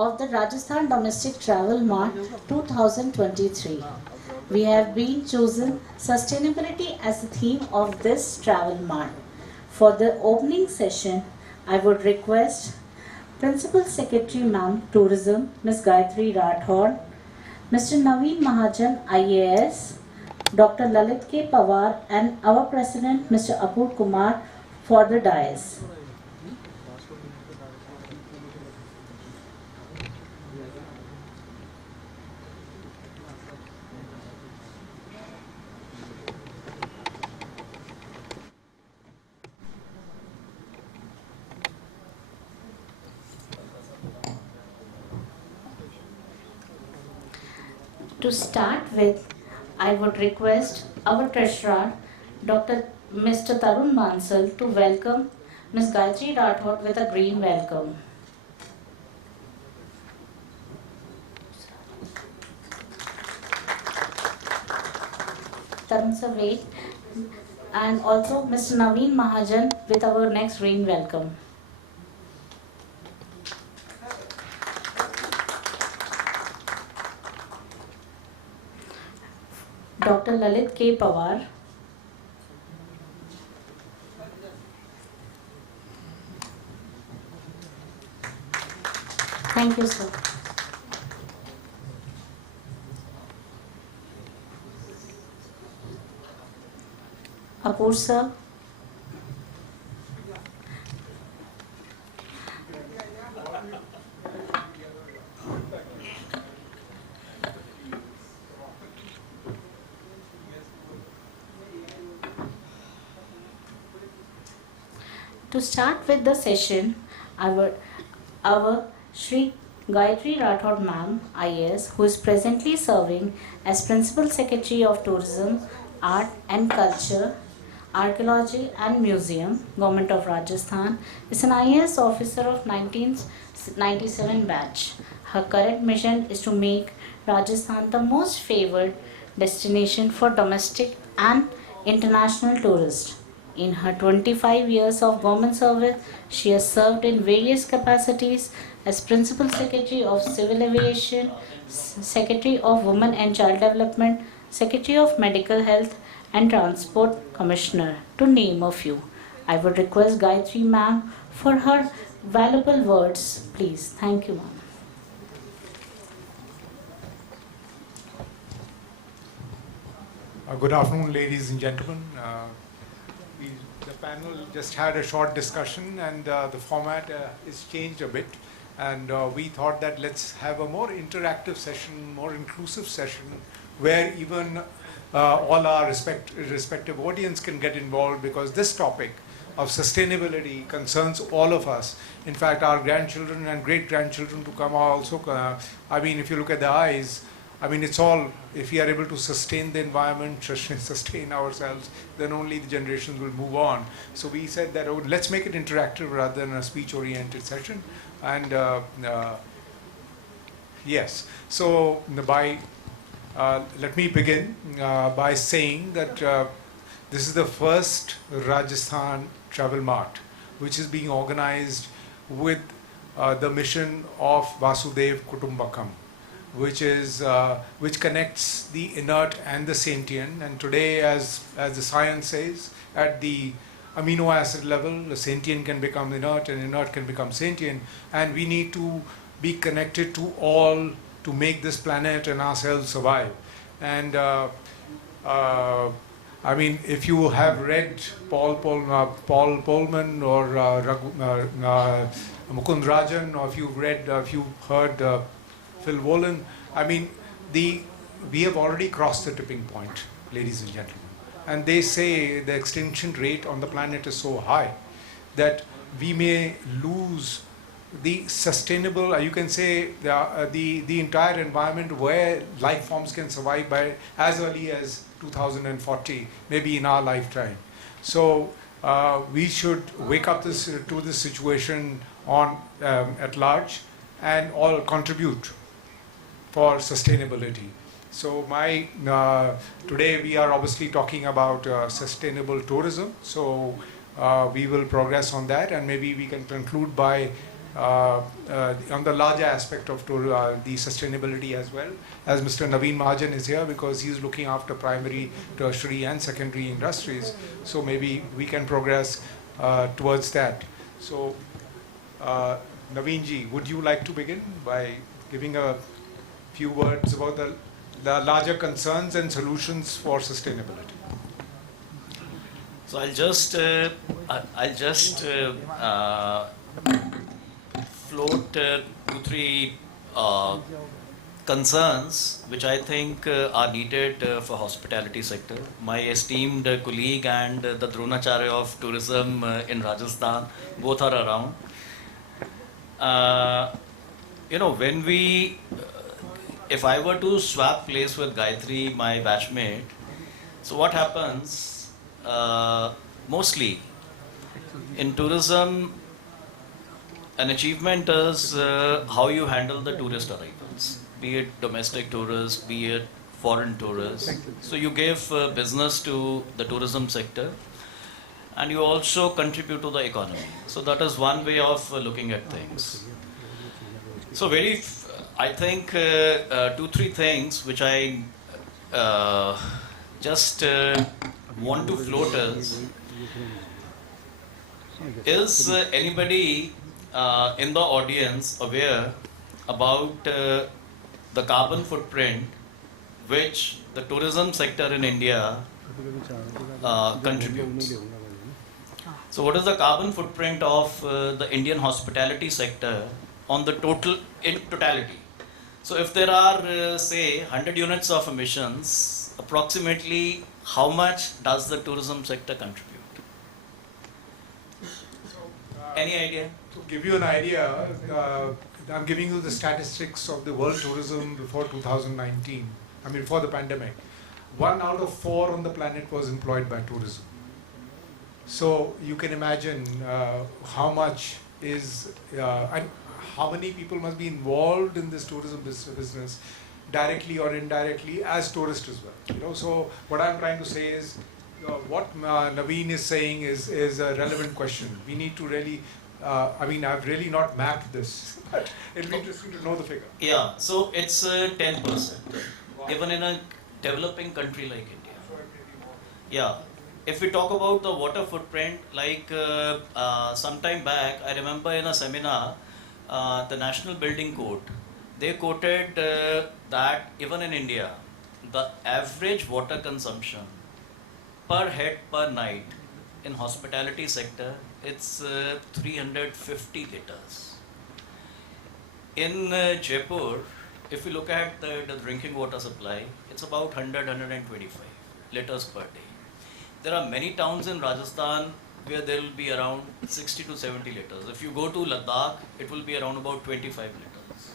of the Rajasthan Domestic Travel Mart 2023. We have been chosen sustainability as the theme of this travel mart. For the opening session, I would request Principal Secretary Ma'am Tourism Ms. Gayatri Rathod, Mr. Naveen Mahajan IAS, Dr. Lalit K. Panwar and our President Mr. Apurv Kumar for the dais. To start with, I would request our Treasurer, Dr. Mr. Tarun Mansal, to welcome Ms. Gayatri Rathod with a green welcome. Tarun sir, wait. And also Mr. Naveen Mahajan with our next green welcome. Dr. Lalit K. Panwar. Thank you, sir. Apurv sir. To start with the session, our Shri Gayatri Rathod Ma'am, IAS, who is presently serving as Principal Secretary of Tourism, Art and Culture, Archaeology and Museum, Government of Rajasthan, is an IAS officer of 1997 batch. Her current mission is to make Rajasthan the most favored destination for domestic and international tourists. In her 25 years of government service, she has served in various capacities as Principal Secretary of Civil Aviation, Secretary of Women and Child Development, Secretary of Medical Health and Transport Commissioner, to name a few. I would request Gayatri ma'am for her valuable words, please. Thank you, ma'am. Good afternoon, ladies and gentlemen. The panel just had a short discussion and the format is changed a bit, and we thought that let's have a more interactive session, more inclusive session where even all our respective audience can get involved, because this topic of sustainability concerns all of us. In fact, our grandchildren and great-grandchildren to come are also, I mean, if you look at the eyes, I mean, it's all, if we are able to sustain the environment, sustain ourselves, then only the generations will move on. So we said that, oh, let's make it interactive rather than a speech-oriented session. And yes, so let me begin by saying that this is the first Rajasthan Travel Mart, which is being organized with the mission of Vasudev Kutumbakam, which connects the inert and the sentient. And today, as the science says, at the amino acid level, the sentient can become inert and inert can become sentient, and we need to be connected to all to make this planet and ourselves survive. And I mean, if you have read Paul Polman or Mukund Rajan, or if you've heard Phil Wolin, I mean, we have already crossed the tipping point, ladies and gentlemen. And they say the extinction rate on the planet is so high that we may lose the sustainable, you can say, the entire environment where life forms can survive by as early as 2040, maybe in our lifetime. So we should wake up to this situation at large and all contribute for sustainability. So today we are obviously talking about sustainable tourism. So we will progress on that, and maybe we can conclude by on the larger aspect of the sustainability as well, as Mr. Naveen Mahajan is here because he's looking after primary, tertiary and secondary industries. So maybe we can progress towards that. So Naveen ji, would you like to begin by giving a few words about the larger concerns and solutions for sustainability? So I'll just float 2-3 concerns which I think are needed for hospitality sector. My esteemed colleague and the Dronacharya of tourism in Rajasthan, both are around. When if I were to swap place with Gayatri, my batchmate, so what happens mostly in tourism, an achievement is how you handle the tourist arrivals, be it domestic tourists, be it foreign tourists. So you give business to the tourism sector and you also contribute to the economy. So that is one way of looking at things. So I think 2-3 things which I just want to float is anybody in the audience aware about the carbon footprint which the tourism sector in India contributes? So what is the carbon footprint of the Indian hospitality sector on the in totality? So if there are say 100 units of emissions, approximately how much does the tourism sector contribute? Any idea? To give you an idea, I'm giving you the statistics of the world tourism before 2019, before the pandemic. 1 out of 4 on the planet was employed by tourism. So you can imagine how much is, and how many people must be involved in this tourism business, directly or indirectly, as tourists as well. So what I'm trying to say is, what Naveen is saying is a relevant question. We need to really, I've really not mapped this, but it'll be interesting to know the figure. Yeah, so it's 10%, even in a developing country like India. Yeah, if we talk about the water footprint, like some time back, I remember in a seminar, the National Building Code, they quoted that even in India, the average water consumption per head per night in hospitality sector, it's 350 liters. In Jaipur, if you look at the drinking water supply, it's about 100-125 liters per day. There are many towns in Rajasthan where there will be around 60 to 70 liters. If you go to Ladakh, it will be around about 25 liters.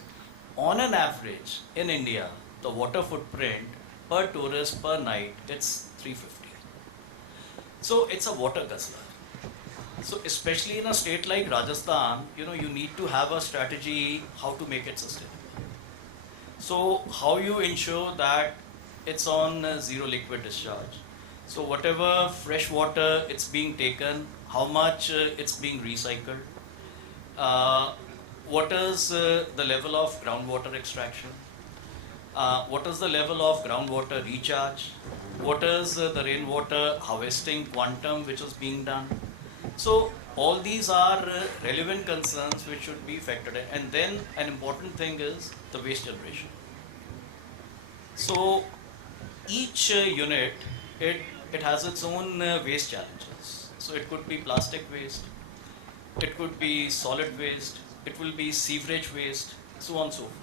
On an average, in India, the water footprint per tourist per night, it's 350. So it's a water guzzler. So especially in a state like Rajasthan, you need to have a strategy how to make it sustainable. So how you ensure that it's on zero liquid discharge. So whatever fresh water it's being taken, how much it's being recycled, what is the level of groundwater extraction, what is the level of groundwater recharge, what is the rainwater harvesting quantum which is being done. So all these are relevant concerns which should be factored in. And then an important thing is the waste generation. So each unit, it has its own waste challenges. So it could be plastic waste, it could be solid waste, it will be sewerage waste, so on and so forth.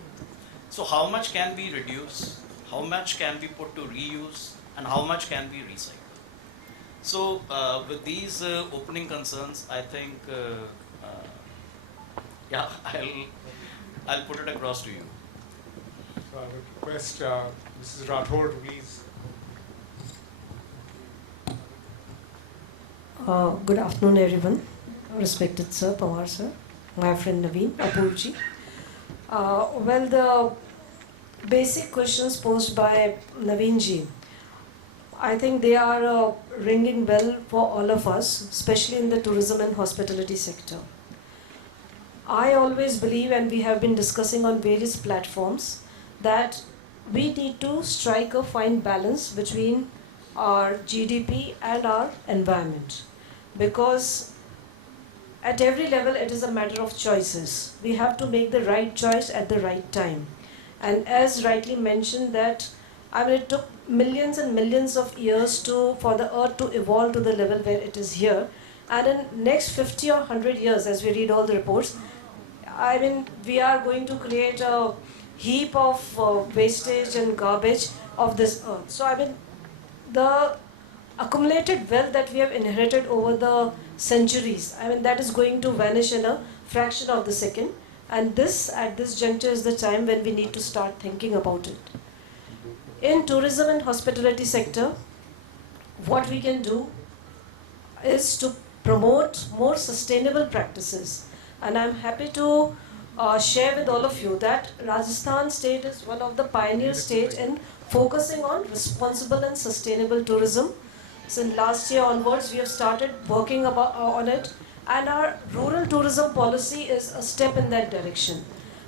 So how much can be reduced, how much can be put to reuse, and how much can be recycled? So with these opening concerns, I think, I'll put it across to you. So I would request Mrs. Rathod, please. Good afternoon, everyone. Respected Sir, Panwar Sir, my friend Naveen, Apurv ji. Well, the basic questions posed by Naveen ji, I think they are ringing well for all of us, especially in the tourism and hospitality sector. I always believe, and we have been discussing on various platforms, that we need to strike a fine balance between our GDP and our environment. Because at every level, it is a matter of choices. We have to make the right choice at the right time. And as rightly mentioned, that I mean, it took millions and millions of years for the earth to evolve to the level where it is here. And in next 50 or 100 years, as we read all the reports, I mean, we are going to create a heap of wastage and garbage of this earth. So, I mean, the accumulated wealth that we have inherited over the centuries, I mean, that is going to vanish in a fraction of the second. And this, at this juncture, is the time when we need to start thinking about it. In tourism and hospitality sector, what we can do is to promote more sustainable practices. And I'm happy to share with all of you that Rajasthan state is one of the pioneer states in focusing on responsible and sustainable tourism. Since last year onwards, we have started working on it, and our rural tourism policy is a step in that direction.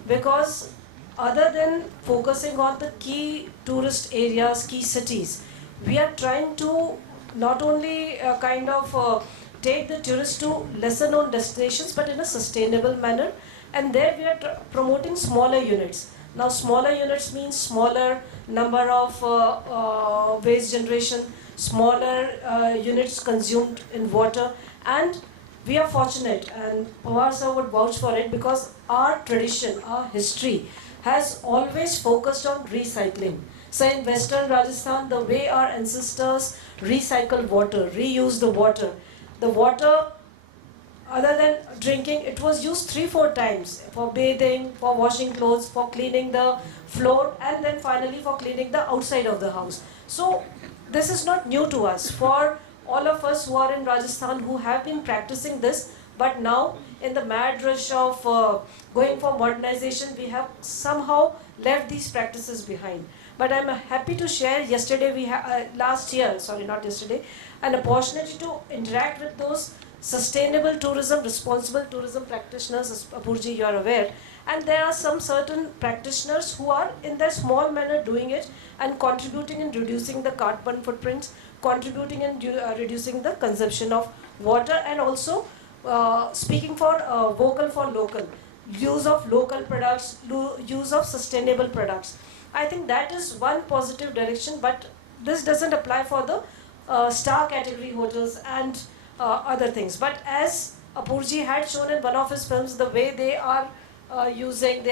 Because other than focusing on the key tourist areas, key cities, we are trying to not only take the tourists to lesser known destinations, but in a sustainable manner. And there we are promoting smaller units. Now smaller units means smaller number of waste generation, smaller units consumed in water. And we are fortunate, and Pawar sir would vouch for it, because our tradition, our history has always focused on recycling. So in Western Rajasthan, the way our ancestors recycled water, reused the water, other than drinking, it was used 3-4 times for bathing, for washing clothes, for cleaning the floor, and then finally for cleaning the outside of the house. So this is not new to us. For all of us who are in Rajasthan, who have been practicing this, but now in the mad rush of going for modernization, we have somehow left these practices behind. But I'm happy to share, last year, not yesterday, an opportunity to interact with those sustainable tourism, responsible tourism practitioners, as Apurji, you are aware. And there are some certain practitioners who are in their small manner doing it and contributing in reducing the carbon footprints, contributing in reducing the consumption of water, and also speaking for vocal for local, use of local products, use of sustainable products. I think that is one positive direction, but this doesn't apply for the star category hotels and other things. But as Apurji had shown in one of his films, the way they are using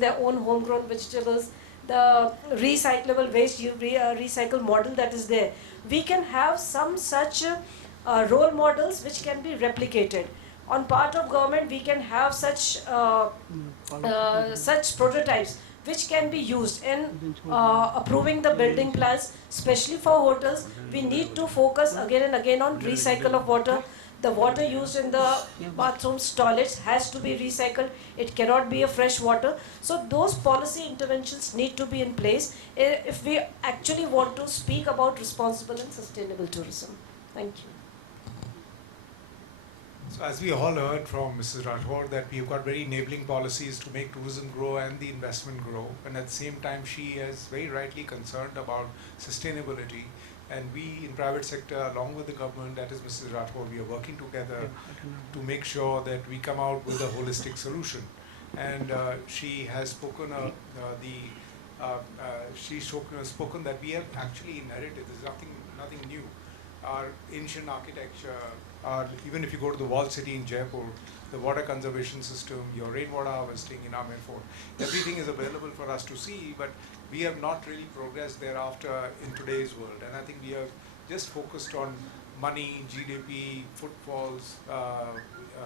their own homegrown vegetables, the recyclable waste recycle model that is there. We can have some such role models which can be replicated. On part of government, we can have such prototypes which can be used in approving the building plans, especially for hotels. We need to focus again and again on recycle of water. The water used in the bathrooms, toilets has to be recycled. It cannot be a fresh water. So those policy interventions need to be in place if we actually want to speak about responsible and sustainable tourism. Thank you. So as we all heard from Mrs. Rathod, that we've got very enabling policies to make tourism grow and the investment grow, and at the same time she is very rightly concerned about sustainability. And we in private sector, along with the government, that is Mrs. Rathod, we are working together to make sure that we come out with a holistic solution. And she has spoken spoken that we have actually inherited. There's nothing new. Our ancient architecture, even if you go to the walled city in Jaipur, the water conservation system, your rainwater harvesting in Amer Fort, everything is available for us to see, but we have not really progressed thereafter in today's world. And I think we have just focused on money, GDP, footfalls,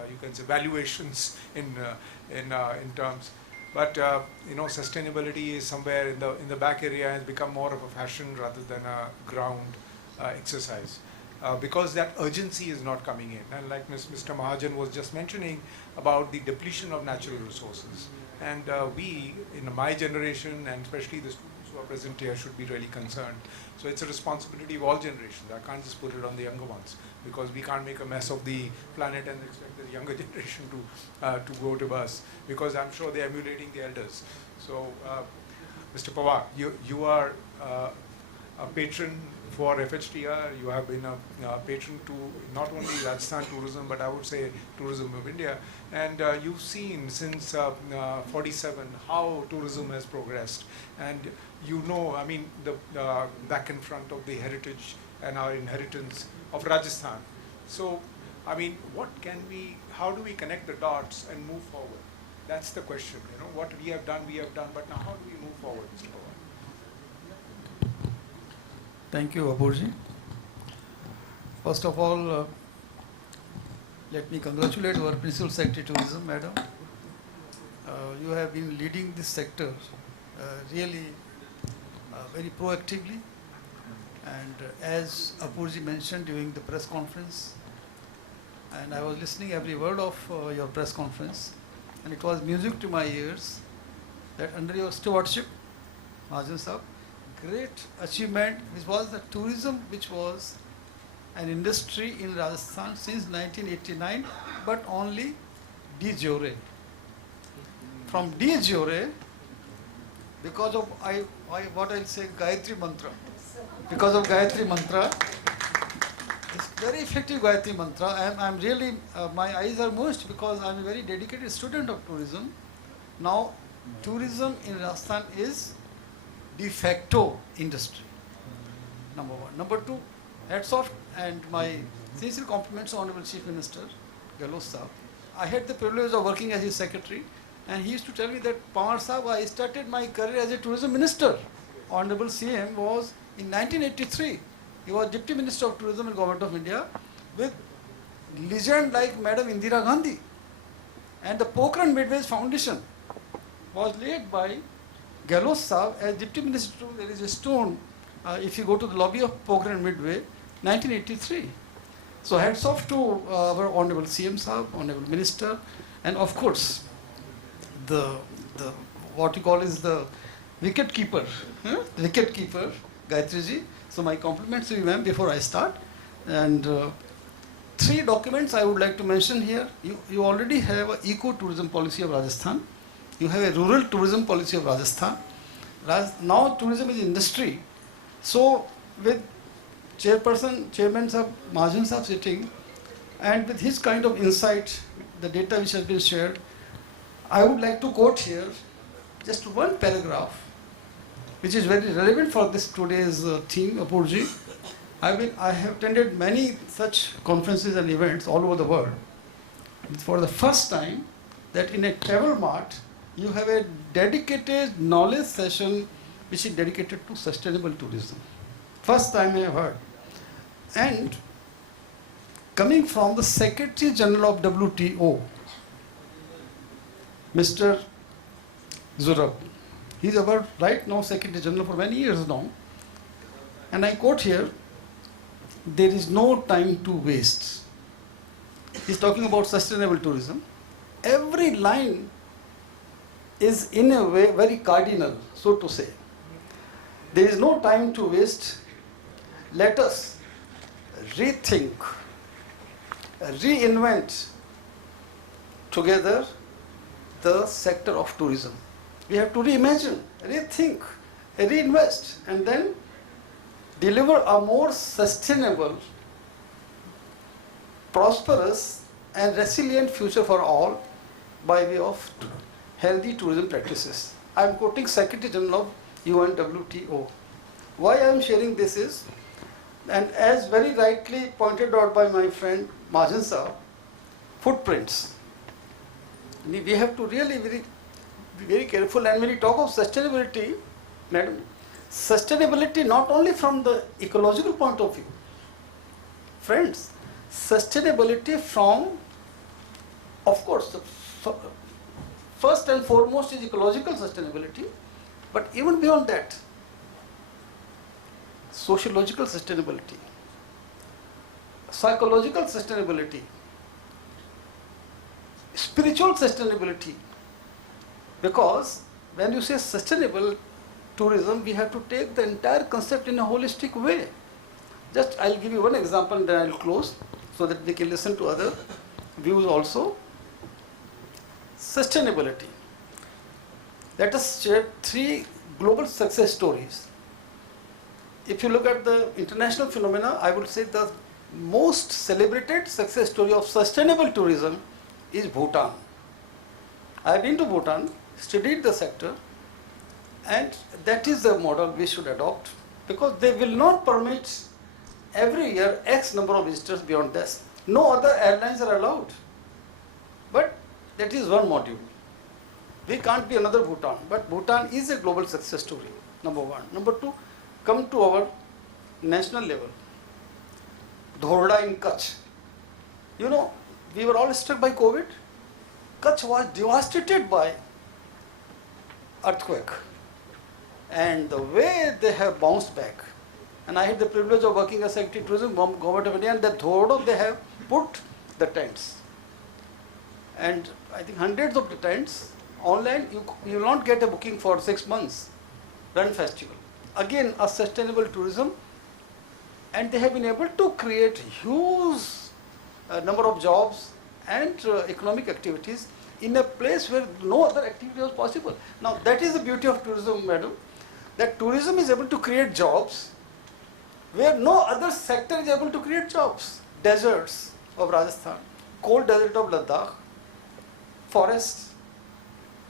you can say valuations in terms. But sustainability is somewhere in the back area, has become more of a fashion rather than a ground exercise. Because that urgency is not coming in. And like Mr. Mahajan was just mentioning about the depletion of natural resources. And we, in my generation, and especially the students who are present here should be really concerned. So it's a responsibility of all generations. I can't just put it on the younger ones, because we can't make a mess of the planet and expect the younger generation to go to us, because I'm sure they're emulating the elders. So, Mr. Pawar, you are a patron for FHTR. You have been a patron to not only Rajasthan tourism, but I would say tourism of India. And you've seen since 47 how tourism has progressed. And you know, I mean, the back and front of the heritage and our inheritance of Rajasthan. So, I mean, how do we connect the dots and move forward? That's the question. You know, what we have done, but now how do we move forward, Mr. Pawar? Thank you, Apurji. First of all, let me congratulate our Principal Secretary Tourism, Madam. You have been leading this sector really very proactively. And as Apurji mentioned during the press conference, and I was listening every word of your press conference, and it was music to my ears that under your stewardship, Mahajan Sahab, great achievement, which was the tourism, which was an industry in Rajasthan since 1989, but only de jure. From de jure, because of what I'll say, Gayatri Mantra. Because of Gayatri Mantra, it's very effective Gayatri Mantra. I'm really, my eyes are moist because I'm a very dedicated student of tourism. Now, tourism in Rajasthan is de facto industry, number one. Number two, hats off and my sincere compliments to Honorable Chief Minister, Galos Sahab. I had the privilege of working as his secretary, and he used to tell me that, Panwar Sahab, I started my career as a tourism minister. Honorable CM was in 1983. He was Deputy Minister of Tourism in Government of India with legend like Madam Indira Gandhi. And the Pokhran Midways Foundation was laid by Galos Sahab as Deputy Minister. There is a stone if you go to the lobby of Pokhran Midway, 1983. So hats off to our Honorable CM Sahab, Honorable Minister, and of course the what you call is the wicket keeper, Gayatri ji. So my compliments to you, ma'am, before I start. And three documents I would like to mention here. You already have an eco-tourism policy of Rajasthan. You have a rural tourism policy of Rajasthan. Now tourism is industry. So with Chairman Sahab, Mahajan Sahab sitting, and with his kind of insight, the data which has been shared, I would like to quote here just one paragraph, which is very relevant for this today's theme, Apurji. I have attended many such conferences and events all over the world. It's for the first time that in a travel mart, you have a dedicated knowledge session which is dedicated to sustainable tourism. First time I have heard. And coming from the Secretary General of WTO, Mr. Zurab. He's about right now Secretary General for many years now. And I quote here, there is no time to waste. He's talking about sustainable tourism. Every line is in a way very cardinal, so to say. There is no time to waste. Let us rethink, reinvent together the sector of tourism. We have to reimagine, rethink, reinvest, and then deliver a more sustainable, prosperous, and resilient future for all by way of healthy tourism practices. I am quoting Secretary General of UNWTO. Why I am sharing this is, and as very rightly pointed out by my friend Mahajan Sahab, footprints. We have to really be very careful, and when we talk of sustainability, madam, sustainability not only from the ecological point of view, friends, sustainability from, of course, first and foremost is ecological sustainability, but even beyond that, sociological sustainability, psychological sustainability, spiritual sustainability. Because when you say sustainable, tourism, we have to take the entire concept in a holistic way. Just I'll give you one example and then I'll close so that we can listen to other views also. Sustainability. Let us share 3 global success stories. If you look at the international phenomena, I would say the most celebrated success story of sustainable tourism is Bhutan. I have been to Bhutan, studied the sector, and that is the model we should adopt, because they will not permit every year X number of visitors beyond this. No other airlines are allowed. But that is one module. We can't be another Bhutan, but Bhutan is a global success story, number one. Number two, come to our national level. Dhorda in Kutch. You know, we were all struck by COVID. Kutch was devastated by earthquake. And the way they have bounced back. And I had the privilege of working as Secretary of Tourism, Government of India, and that Dhorda they have put the tents. And I think hundreds of the tents online, you will not get a booking for 6 months. Run festival. Again, a sustainable tourism, and they have been able to create huge number of jobs and economic activities in a place where no other activity was possible. Now that is the beauty of tourism, madam, that tourism is able to create jobs where no other sector is able to create jobs. Deserts of Rajasthan, cold desert of Ladakh, forests,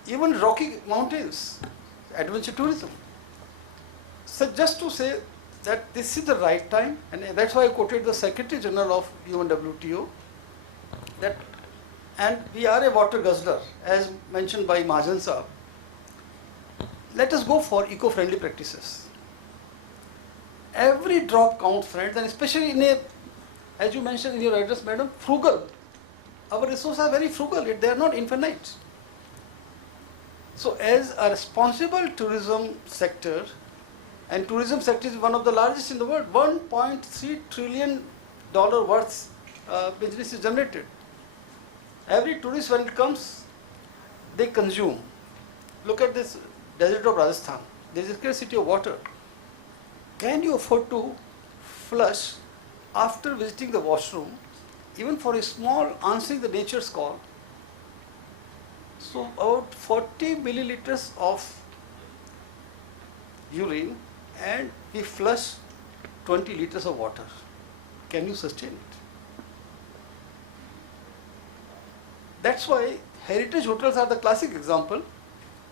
even rocky mountains, adventure tourism. So just to say that this is the right time, and that's why I quoted the Secretary General of UNWTO, that, and we are a water guzzler, as mentioned by Mahajan sir. Let us go for eco-friendly practices. Every drop counts, friends, and especially in a, as you mentioned in your address, madam, frugal. Our resources are very frugal, they are not infinite. So as a responsible tourism sector, and tourism sector is one of the largest in the world, $1.3 trillion worth business is generated. Every tourist, when it comes, they consume. Look at this desert of Rajasthan. There is a scarcity of water. Can you afford to flush after visiting the washroom, even for a small answering the nature's call? So about 40 milliliters of urine, and we flush 20 liters of water. Can you sustain it? That's why heritage hotels are the classic example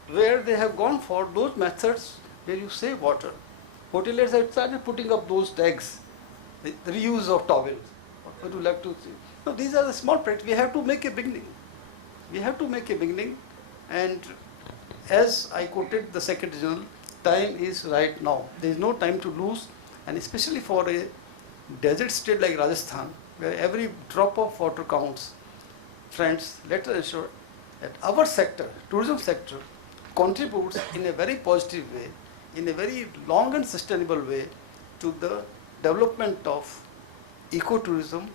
where they have gone for those methods where you save water. Hoteliers have started putting up those tags, the reuse of towels. What would you like to see? No, these are the small practices. We have to make a beginning. We have to make a beginning, and as I quoted the Secretary General, time is right now. There is no time to lose, and especially for a desert state like Rajasthan, where every drop of water counts. Friends, let us ensure that our sector, tourism sector, contributes in a very positive way, in a very long and sustainable way to the development of eco-tourism,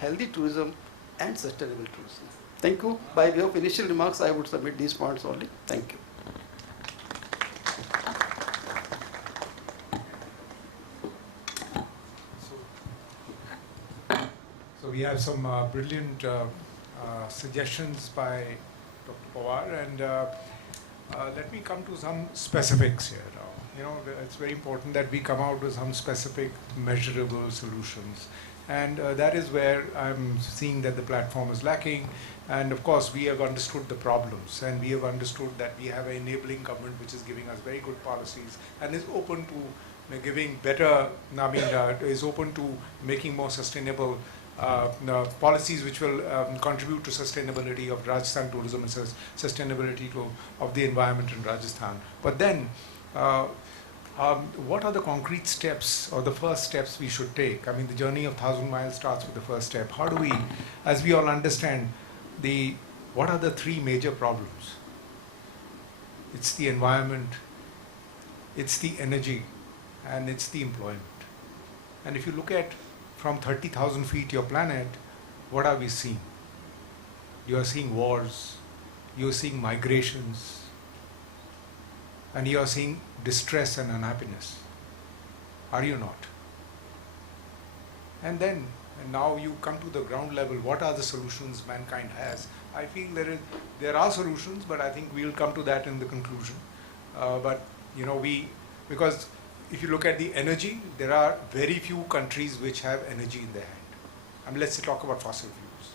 healthy tourism, and sustainable tourism. Thank you. By way of initial remarks, I would submit these points only. Thank you. So we have some brilliant suggestions by Dr. Pawar, and let me come to some specifics here. It's very important that we come out with some specific, measurable solutions, and that is where I'm seeing that the platform is lacking. And of course, we have understood the problems, and we have understood that we have an enabling government which is giving us very good policies and is open to giving better, is open to making more sustainable policies which will contribute to sustainability of Rajasthan tourism and sustainability of the environment in Rajasthan. But then, what are the concrete steps or the first steps we should take? I mean, the journey of 1,000 miles starts with the first step. How do we, as we all understand, what are the 3 major problems? It's the environment, it's the energy, and it's the employment. And if you look at from 30,000 feet your planet, what are we seeing? You are seeing wars, you are seeing migrations, and you are seeing distress and unhappiness. Are you not? And now you come to the ground level. What are the solutions mankind has? I feel there are solutions, but I think we'll come to that in the conclusion. But because if you look at the energy, there are very few countries which have energy in their hand. I mean, let's talk about fossil fuels.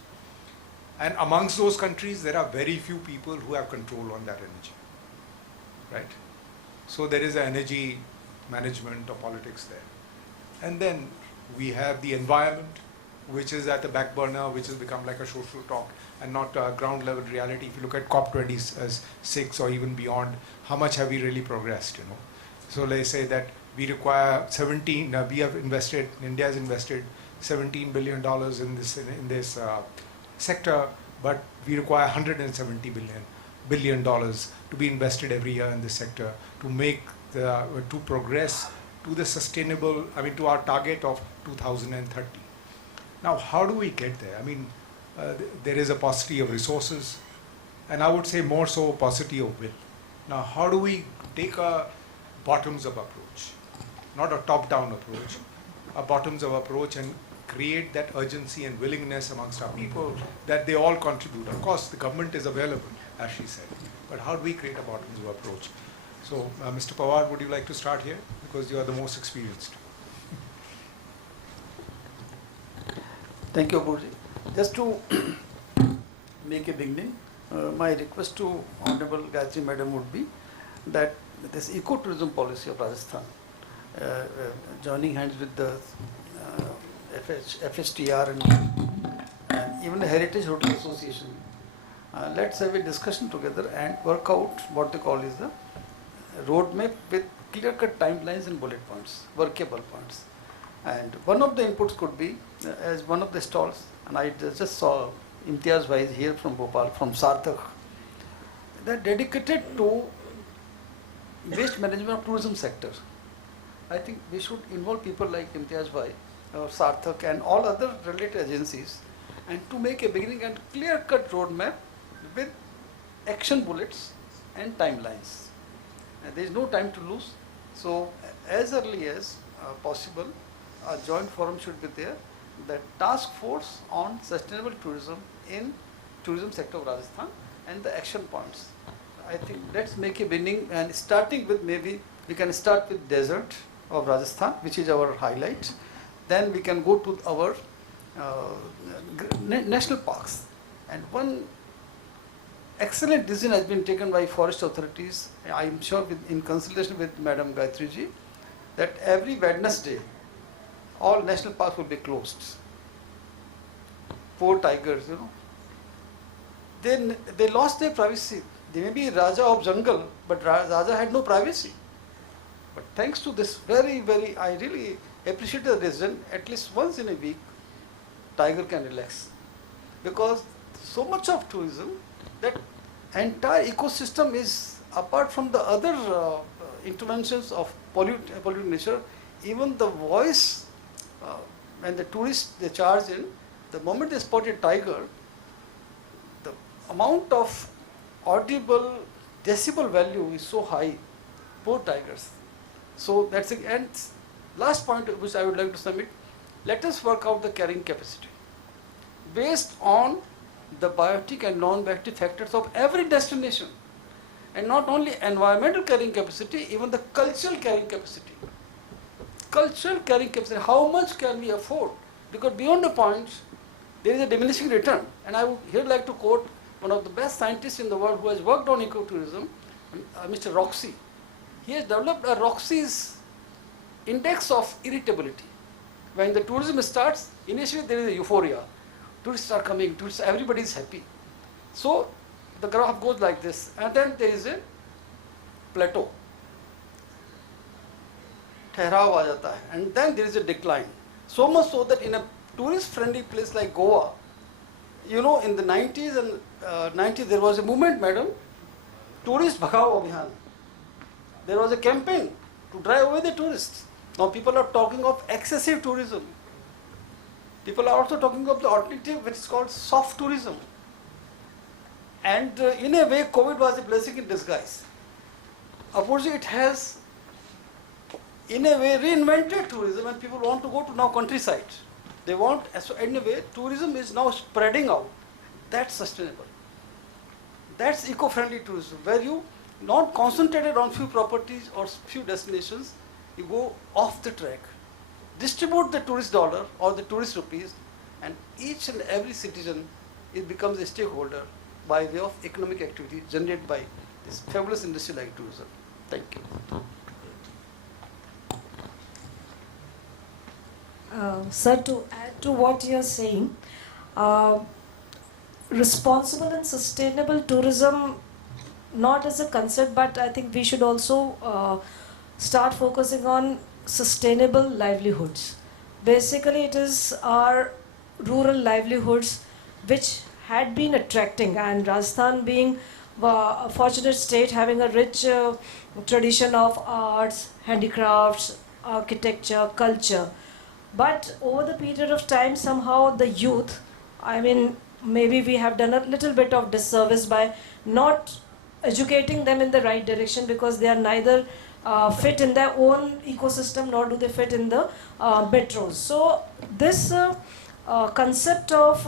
And amongst those countries, there are very few people who have control on that energy, right? So there is an energy management or politics there. And then we have the environment, which is at the back burner, which has become like a social talk and not a ground level reality. If you look at COP26 or even beyond, how much have we really progressed, So let's say that we require India has invested $17 billion in this sector, but we require $170 billion to be invested every year in this sector to progress to the sustainable, to our target of 2030. Now, how do we get there? There is a paucity of resources, and I would say more so a paucity of will. Now, how do we take a bottoms-up approach, not a top-down approach, a bottoms-up approach, and create that urgency and willingness amongst our people that they all contribute? Of course, the government is available, as she said, but how do we create a bottoms-up approach? So, Mr. Pawar, would you like to start here? Because you are the most experienced. Thank you, Apurji. Just to make a beginning, my request to Honorable Gayatri Madam would be that this ecotourism policy of Rajasthan, joining hands with the FSTR and even the Heritage Hotel Association, let's have a discussion together and work out what they call is the roadmap with clear-cut timelines and bullet points, workable points. And one of the inputs could be, as one of the stalls, and I just saw Imtiaz Bhai here from Bhopal, from Sarthak, they're dedicated to waste management of tourism sector. I think we should involve people like Imtiaz Bhai, or Sarthak, and all other related agencies, and to make a beginning and clear-cut roadmap with action bullets and timelines. And there is no time to lose. So as early as possible, a joint forum should be there. The task force on sustainable tourism in tourism sector of Rajasthan and the action points. I think let's make a beginning, and starting with, maybe we can start with desert of Rajasthan, which is our highlight. Then we can go to our national parks. And one excellent decision has been taken by forest authorities, I am sure in consultation with Madam Gayatri ji, that every Wednesday all national parks will be closed. Poor tigers, they lost their privacy. They may be Raja of jungle, but Raja had no privacy. But thanks to this I really appreciate the decision, at least once in a week, tiger can relax. Because so much of tourism, that entire ecosystem is, apart from the other interventions of polluted nature, even the voice, when the tourists they charge in, the moment they spot a tiger, the amount of audible decibel value is so high. Poor tigers. So that's it. And last point which I would like to submit, let us work out the carrying capacity based on the biotic and non-biotic factors of every destination, and not only environmental carrying capacity, even the cultural carrying capacity. Cultural carrying capacity, how much can we afford? Because beyond the point, there is a diminishing return. And I would here like to quote one of the best scientists in the world who has worked on ecotourism, Mr. Roxy. He has developed a Roxy's index of irritability. When the tourism starts, initially there is a euphoria. Tourists are coming, everybody is happy. So the graph goes like this, and then there is a plateau. ठहराव आ जाता है, and then there is a decline. So much so that in a tourist-friendly place like Goa, in the 90s and 90s there was a movement, madam, Tourist Bhagao Abhiyan. There was a campaign to drive away the tourists. Now people are talking of excessive tourism. People are also talking of the alternative which is called soft tourism. And in a way, COVID was a blessing in disguise. Apurji, it has in a way reinvented tourism, and people want to go to now countryside. They want, so in a way, tourism is now spreading out. That's sustainable. That's eco-friendly tourism, where you not concentrated on few properties or few destinations, you go off the track, distribute the tourist dollar or the tourist rupees, and each and every citizen, it becomes a stakeholder by way of economic activity generated by this fabulous industry like tourism. Thank you. Sir, to add to what you're saying, uh, responsible and sustainable tourism, not as a concept, but I think we should also start focusing on sustainable livelihoods. Basically, it is our rural livelihoods which had been attracting, and Rajasthan being a fortunate state having a rich tradition of arts, handicrafts, architecture, culture. But over the period of time, somehow the youth, I mean, maybe we have done a little bit of disservice by not educating them in the right direction, because they are neither fit in their own ecosystem nor do they fit in the metros. So this concept of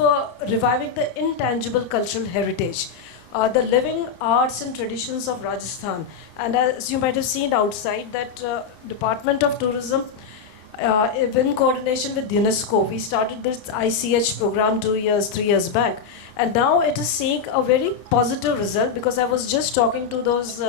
reviving the intangible cultural heritage, the living arts and traditions of Rajasthan, and as you might have seen outside, that Department of Tourism, in coordination with UNESCO, we started this ICH program 3 years back, and now it is seeing a very positive result, because I was just talking to those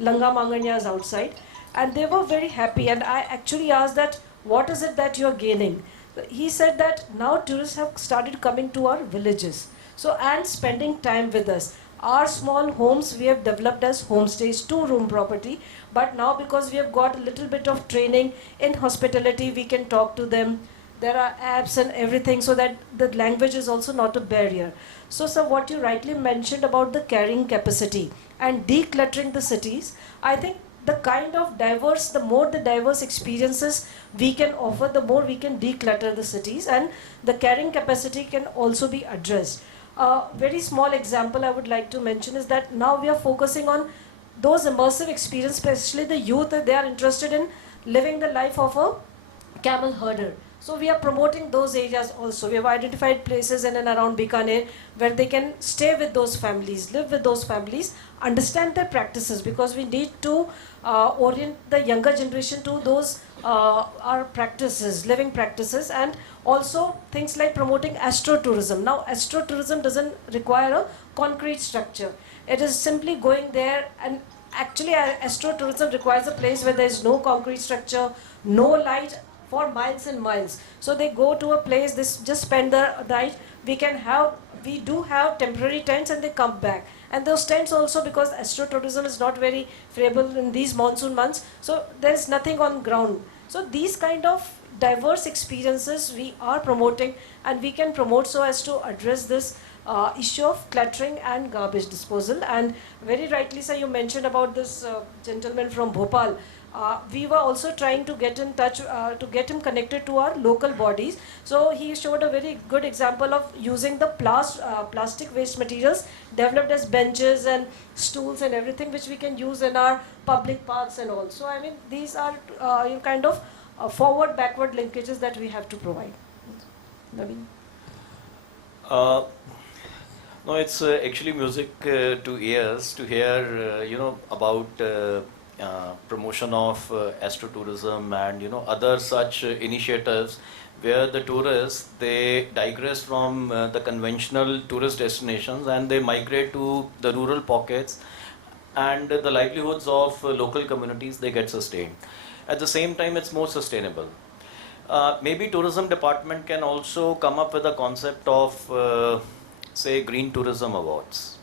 Langa Manganyas outside, and they were very happy, and I actually asked that, what is it that you are gaining? He said that now tourists have started coming to our villages, so, and spending time with us. Our small homes we have developed as homestays, 2-room property, but now because we have got a little bit of training in hospitality, we can talk to them. There are apps and everything, so that the language is also not a barrier. So, sir, what you rightly mentioned about the carrying capacity and decluttering the cities, I think the kind of diverse, the more the diverse experiences we can offer, the more we can declutter the cities, and the carrying capacity can also be addressed. A very small example I would like to mention is that now we are focusing on those immersive experiences, especially the youth, they are interested in living the life of a camel herder. So we are promoting those areas also. We have identified places in and around Bikaner where they can stay with those families, live with those families, understand their practices, because we need to orient the younger generation to those our practices, living practices, and also things like promoting astrotourism. Now, astrotourism doesn't require a concrete structure. It is simply going there, and actually astrotourism requires a place where there is no concrete structure, no light for miles and miles. So they go to a place, they just spend the night. We do have temporary tents, and they come back. And those tents also, because astrotourism is not very favorable in these monsoon months, so there is nothing on ground. So these kind of diverse experiences we are promoting, and we can promote so as to address this issue of cluttering and garbage disposal. And very rightly, sir, you mentioned about this gentleman from Bhopal. We were also trying to get in touch, to get him connected to our local bodies. So he showed a very good example of using the plastic waste materials developed as benches and stools and everything, which we can use in our public parks and all. So I mean, these are kind of forward-backward linkages that we have to provide. Naveen? No, it's actually music to ears to hear, about promotion of astrotourism and other such initiatives where the tourists, they digress from the conventional tourist destinations and they migrate to the rural pockets, and the livelihoods of local communities, they get sustained. At the same time, it's more sustainable. Maybe tourism department can also come up with a concept of say green tourism awards,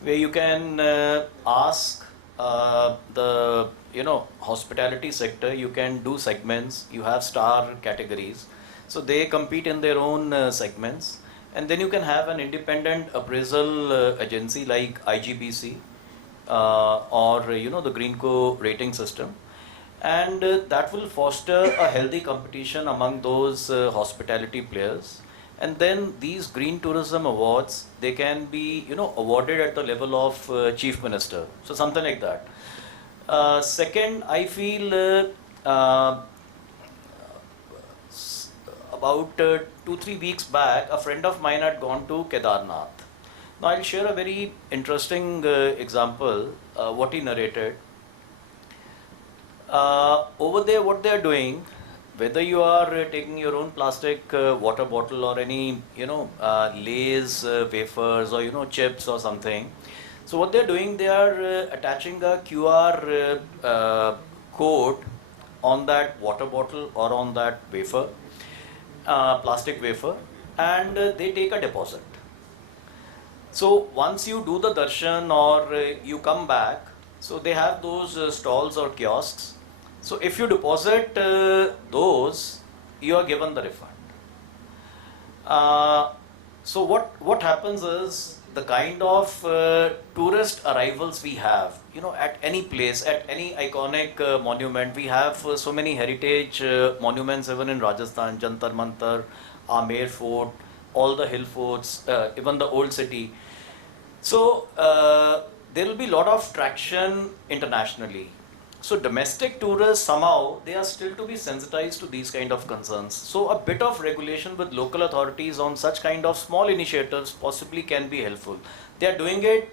where you can ask the hospitality sector, you can do segments, you have star categories, so they compete in their own segments, and then you can have an independent appraisal agency like IGBC or the Greenco rating system, and that will foster a healthy competition among those hospitality players. And then these green tourism awards, they can be awarded at the level of chief minister, so something like that. Second, I feel about 2-3 weeks back, a friend of mine had gone to Kedarnath. Now, I'll share a very interesting example, what he narrated. Over there, what they are doing, whether you are taking your own plastic water bottle or any, Lay's wafers or, chips or something. So what they're doing, they are attaching a QR code on that water bottle or on that wafer, plastic wafer, and they take a deposit. So once you do the darshan or you come back, so they have those stalls or kiosks. So if you deposit those, you are given the refund. So what happens is, the kind of tourist arrivals we have, at any place, at any iconic monument. We have so many heritage monuments even in Rajasthan, Jantar Mantar, Amer Fort, all the hill forts, even the old city. So there will be a lot of traction internationally. So domestic tourists, somehow they are still to be sensitized to these kind of concerns. So a bit of regulation with local authorities on such kind of small initiatives possibly can be helpful. They are doing it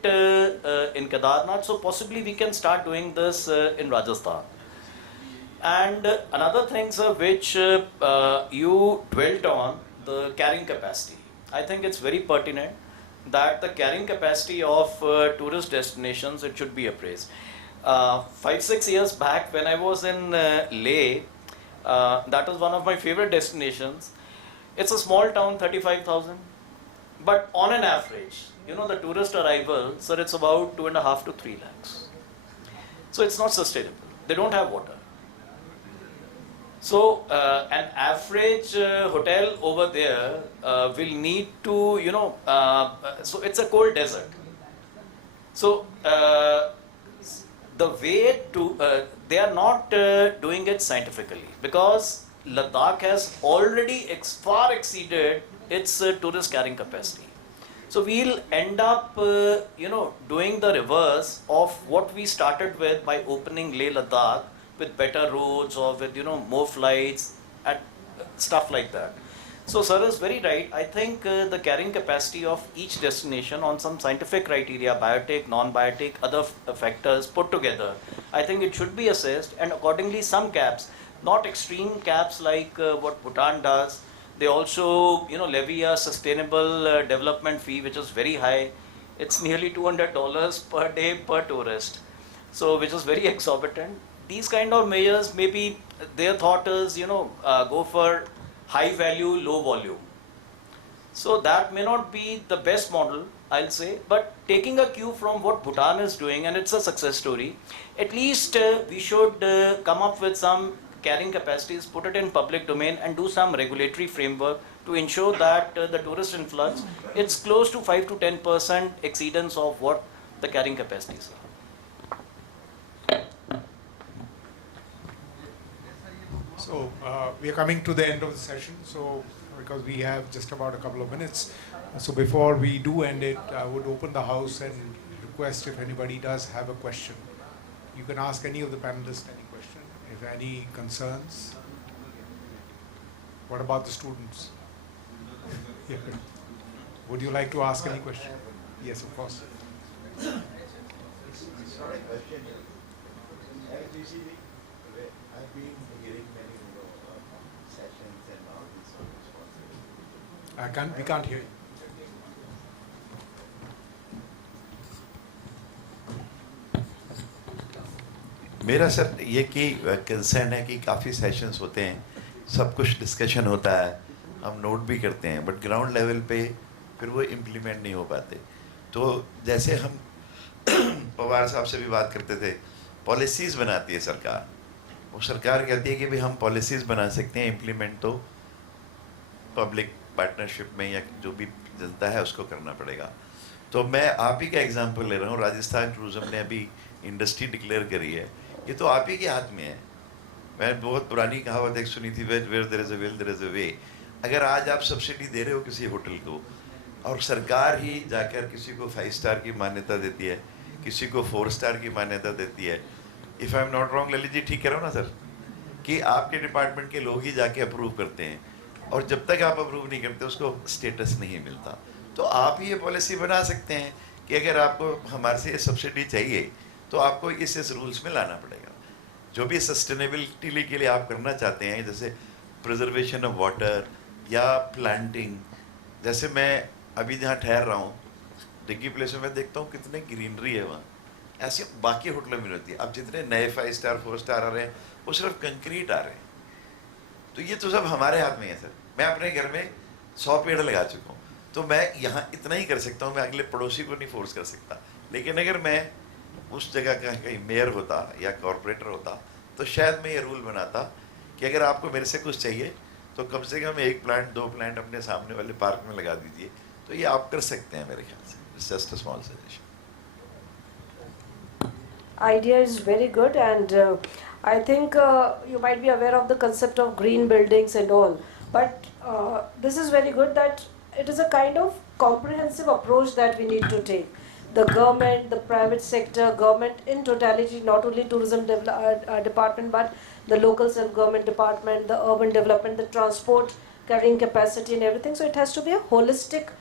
in Kedarnath, so possibly we can start doing this in Rajasthan. And another thing, sir, which you dwelt on, the carrying capacity. I think it's very pertinent that the carrying capacity of tourist destinations, it should be appraised. 5-6 years back, when I was in Leh, that was one of my favorite destinations. It's a small town, 35,000, but on an average, the tourist arrival, sir, it's about 2.5 to 3 lakhs. So it's not sustainable. They don't have water. So an average hotel over there will need to, so it's a cold desert. So the way to, they are not doing it scientifically, because Ladakh has already far exceeded its tourist carrying capacity. So we'll end up, doing the reverse of what we started with by opening Leh Ladakh with better roads or with, more flights and stuff like that. So sir is very right. I think the carrying capacity of each destination on some scientific criteria, biotic, non-biotic, other factors put together, I think it should be assessed, and accordingly some caps, not extreme caps like what Bhutan does. They also, levy a sustainable development fee, which is very high. It's nearly $200 per day per tourist. So, which is very exorbitant. These kind of measures, maybe their thought is, go for high value, low volume. So that may not be the best model, I'll say, but taking a cue from what Bhutan is doing, and it's a success story, at least we should come up with some carrying capacities, put it in public domain, and do some regulatory framework to ensure that the tourist influx, it's close to 5 to 10% exceedance of what the carrying capacities are. So we are coming to the end of the session, so because we have just about a couple of minutes. So before we do end it, I would open the house and request if anybody does have a question. You can ask any of the panelists any question. If any concerns. What about the students? Yeah. Would you like to ask any question? Yes, of course. Sorry, question. As you see, I've been getting many sessions and all these responsibilities. We can't hear you. मेरा sir ये कि concern है कि काफ़ी sessions होते हैं, सब कुछ डिस्कशन होता है, हम नोट भी करते हैं, बट ग्राउंड लेवल पे फिर वो इम्प्लीमेंट नहीं हो पाते. तो जैसे हम पवार साहब से भी बात करते थे, पॉलिसीज़ बनाती है सरकार, वो सरकार कहती है कि भाई हम पॉलिसीज़ बना सकते हैं, इम्प्लीमेंट तो पब्लिक पार्टनरशिप में या जो भी जनता है उसको करना पड़ेगा. तो मैं आप ही का एग्जांपल ले रहा हूँ. राजस्थान टूरिज्म ने अभी इंडस्ट्री डिक्लेयर करी है, ये तो आप ही के हाथ में है. मैं बहुत पुरानी कहावत एक सुनी थी, where there is a will there is a way. अगर आज आप सब्सिडी दे रहे हो किसी होटल को और सरकार ही जाकर किसी को 5 स्टार की मान्यता देती है, किसी को 4 स्टार की मान्यता देती है, if I am not wrong, Lalit ji ठीक कह रहा हूँ ना सर, कि आपके डिपार्टमेंट के लोग ही जाके अप्रूव करते हैं, और जब तक आप अप्रूव नहीं करते उसको स्टेटस नहीं मिलता। तो आप ही ये पॉलिसी बना सकते हैं कि अगर आपको हमारे से सब्सिडी चाहिए तो आपको इस रूल्स में लाना पड़ेगा। जो भी सस्टेनेबिलिटी के लिए आप करना चाहते हैं, जैसे प्रिजर्वेशन ऑफ वाटर या प्लांटिंग, जैसे मैं अभी जहाँ ठहर रहा हूँ डिग्गी प्लेस में, मैं देखता हूँ कितने ग्रीनरी है वहाँ, ऐसे बाकी होटलों में नहीं होती। अब जितने नए 5 स्टार 4 स्टार आ रहे हैं वो सिर्फ कंक्रीट आ रहे हैं। तो ये तो सब हमारे हाथ में है सर। मैं अपने घर में 100 पेड़ लगा चुका हूँ, तो मैं यहाँ इतना ही कर सकता हूँ, मैं अगले पड़ोसी को नहीं फोर्स कर सकता। लेकिन अगर मैं उस जगह का कहीं मेयर होता या कॉरपोरेटर होता तो शायद मैं ये रूल बनाता कि अगर आपको मेरे से कुछ चाहिए तो कम से कम 1 प्लांट 2 प्लांट अपने सामने वाले पार्क में लगा दीजिए। तो ये आप कर सकते हैं मेरे ख्याल से। Just a small suggestion. Idea is very good, and I think you might be aware of the concept of green buildings and all, but this is very good that it is a kind of comprehensive approach that we need to take. The government, the private sector, government in totality, not only tourism department, but the local self-government department, the urban development, the transport carrying capacity and everything. So it has to be a holistic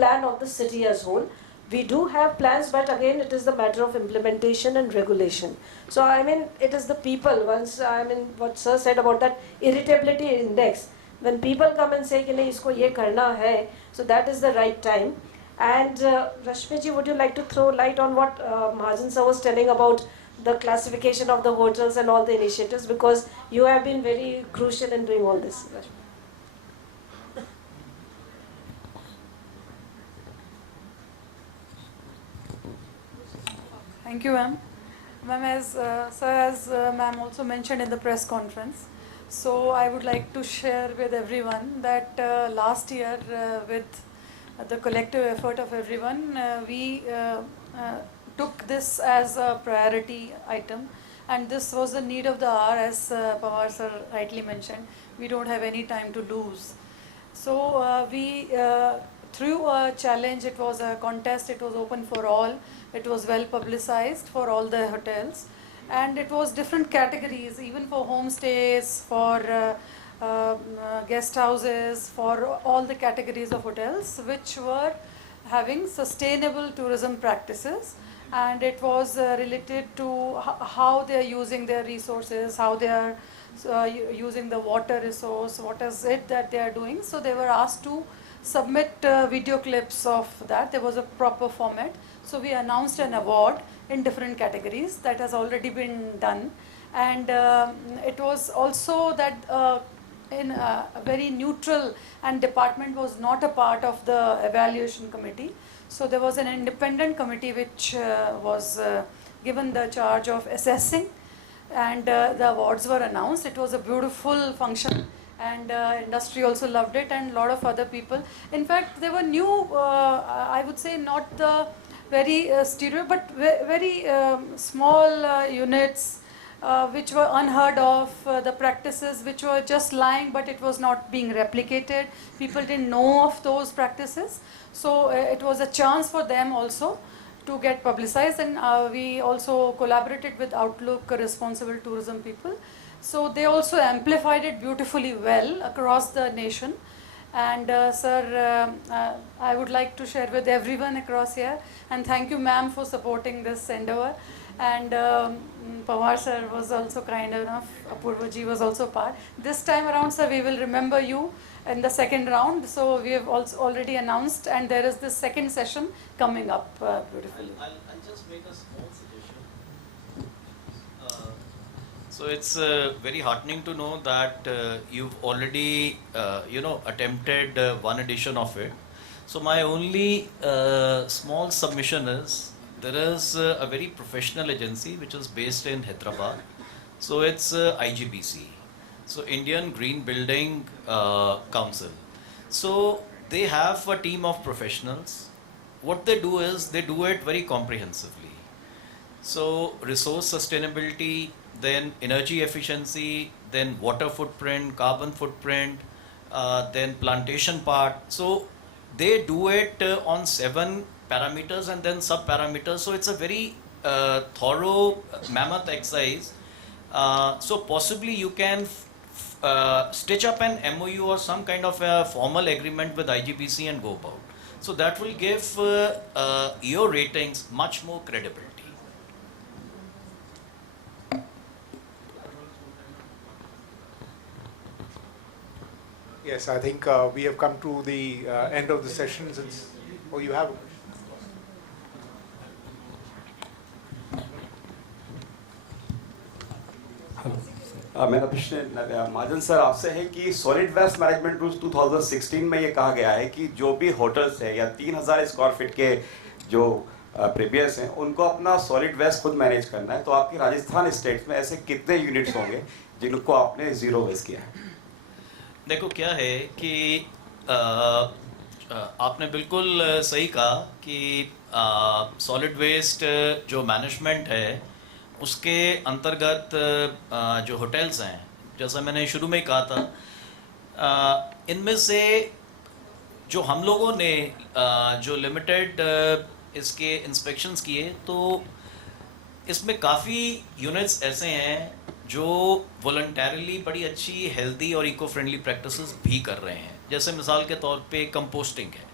plan of the city as whole. We do have plans, but again it is the matter of implementation and regulation. So I mean, it is the people, once I mean what sir said about that irritability index, when people come and say कि नहीं इसको ये करना है, so that is the right time. And Rashmi ji, would you like to throw light on what Mahajan sir was telling about the classification of the hotels and all the initiatives, because you have been very crucial in doing all this, Rashmi. Thank you, ma'am. Ma'am, as ma'am also mentioned in the press conference, so I would like to share with everyone that last year, with the collective effort of everyone, we took this as a priority item, and this was the need of the hour, as Pawar sir rightly mentioned. We don't have any time to lose. So we through a challenge, it was a contest, it was open for all, it was well publicized for all the hotels, and it was different categories, even for homestays, for guest houses, for all the categories of hotels which were having sustainable tourism practices. And it was related to how they are using their resources, how they are using the water resource, what is it that they are doing. So they were asked to submit video clips of that. There was a proper format. So we announced an award in different categories that has already been done. And it was also that in a very neutral, and department was not a part of the evaluation committee. So there was an independent committee which was given the charge of assessing, and the awards were announced. It was a beautiful function, and industry also loved it, and a lot of other people. In fact, there were new, I would say not the very stereo, but very small units which were unheard of, the practices which were just lying, but it was not being replicated. People didn't know of those practices. So it was a chance for them also to get publicized, and we also collaborated with Outlook Responsible Tourism people. So they also amplified it beautifully well across the nation. And sir, I would like to share with everyone across here, and thank you ma'am for supporting this endeavor. And Pawar sir was also kind enough, Apurva ji was also part. This time around, sir, we will remember you in the second round. So we have also already announced, and there is this second session coming up beautifully. I'll just make a small suggestion. So it's very heartening to know that you've already, attempted one edition of it. So my only small submission is, there is a very professional agency which is based in Hyderabad. So it's IGBC, so Indian Green Building Council. So they have a team of professionals. What they do is they do it very comprehensively. So resource sustainability, then energy efficiency, then water footprint, carbon footprint, then plantation part. So they do it on 7 parameters and then sub parameters. So it's a very thorough mammoth exercise. So possibly you can stitch up an MOU or some kind of a formal agreement with IGBC and go about. So that will give your ratings much more credibility. Yes, I think we have come to the end of the session. Since, oh, you have. मेरा प्रश्न महाजन sir आपसे है कि solid waste management rules 2016 में ये कहा गया है कि जो भी होटल्स है या 3000 स्क्वायर फीट के जो प्रीवियस हैं उनको अपना सॉलिड वेस्ट खुद मैनेज करना है। तो आपकी राजस्थान स्टेट में ऐसे कितने यूनिट्स होंगे जिनको आपने जीरो वेस्ट किया है? देखो क्या है कि आपने बिल्कुल सही कहा कि सॉलिड वेस्ट जो मैनेजमेंट है उसके अंतर्गत जो होटल्स हैं, जैसा मैंने शुरू में ही कहा था, इनमें से जो हम लोगों ने जो लिमिटेड इसके इंस्पेक्शंस किए तो इसमें काफ़ी यूनिट्स ऐसे हैं जो वॉलंटरली बड़ी अच्छी हेल्दी और इको फ्रेंडली प्रैक्टिसेस भी कर रहे हैं। जैसे मिसाल के तौर पे कंपोस्टिंग है।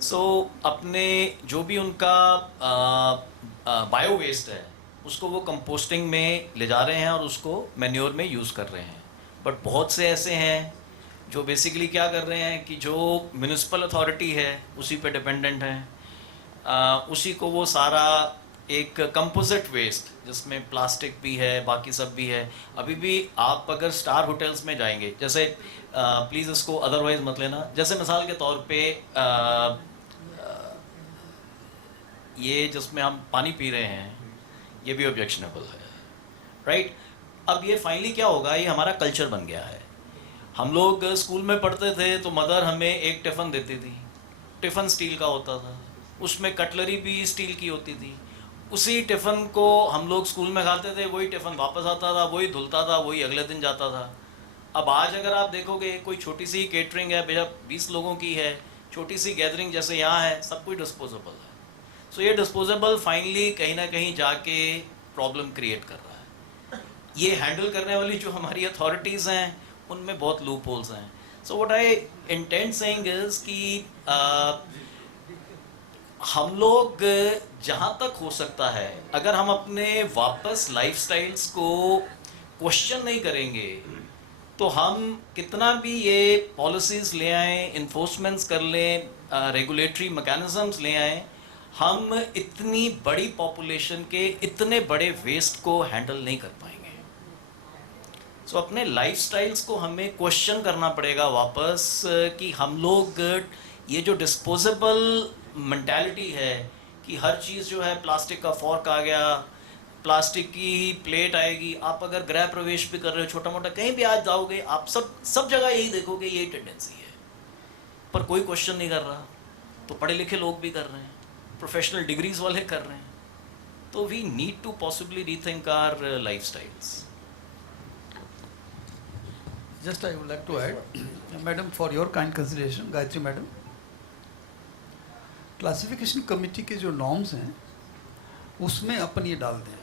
सो अपने जो भी उनका बायो वेस्ट है उसको वो कंपोस्टिंग में ले जा रहे हैं और उसको मैन्योर में यूज़ कर रहे हैं। बट बहुत से ऐसे हैं जो बेसिकली क्या कर रहे हैं कि जो म्यूनिसिपल अथॉरिटी है उसी पे डिपेंडेंट हैं, उसी को वो सारा एक कंपोजिट वेस्ट जिसमें प्लास्टिक भी है बाकी सब भी है। अभी भी आप अगर स्टार होटल्स में जाएंगे, जैसे प्लीज़ इसको अदरवाइज मत लेना, जैसे मिसाल के तौर पे ये जिसमें हम पानी पी रहे हैं ये भी ऑब्जेक्शनेबल है, राइट? अब ये फाइनली क्या होगा, ये हमारा कल्चर बन गया है। हम लोग स्कूल में पढ़ते थे तो मदर हमें एक टिफ़न देती थी, टिफ़न स्टील का होता था, उसमें कटलरी भी स्टील की होती थी। उसी टिफ़न को हम लोग स्कूल में खाते थे, वही टिफ़न वापस आता था, वही धुलता था, वही अगले दिन जाता था। अब आज अगर आप देखोगे कोई छोटी सी केटरिंग है, भैया 20 लोगों की है, छोटी सी गैदरिंग जैसे यहाँ है, सब कुछ डिस्पोजेबल है। सो ये डिस्पोजेबल फाइनली कहीं ना कहीं जाके प्रॉब्लम क्रिएट कर रहा है। ये हैंडल करने वाली जो हमारी अथॉरिटीज़ हैं उनमें बहुत लूप होल्स हैं। So what I intent saying is कि हम लोग जहाँ तक हो सकता है अगर हम अपने वापस लाइफस्टाइल्स को क्वेश्चन नहीं करेंगे तो हम कितना भी ये पॉलिसीज़ ले आएँ, इन्फोर्समेंट्स कर लें, रेगुलेटरी मैकेनिज़म्स ले आएँ, हम इतनी बड़ी पॉपुलेशन के इतने बड़े वेस्ट को हैंडल नहीं कर पाएंगे। सो अपने लाइफस्टाइल्स को हमें क्वेश्चन करना पड़ेगा वापस कि हम लोग ये जो डिस्पोजेबल मेंटालिटी है कि हर चीज़ जो है, प्लास्टिक का फॉर्क आ गया, प्लास्टिक की प्लेट आएगी, आप अगर गृह प्रवेश भी कर रहे हो, छोटा मोटा कहीं भी आज जाओगे आप सब जगह यही देखोगे, यही टेंडेंसी है। पर कोई क्वेश्चन नहीं कर रहा, तो पढ़े लिखे लोग भी कर रहे हैं, प्रोफेशनल डिग्रीज वाले कर रहे हैं। तो we need to possibly rethink our lifestyles. Just I would like to add, Madam, for your kind consideration, Gayatri Madam, classification committee के जो नॉर्म्स हैं उसमें अपन ये डाल दें,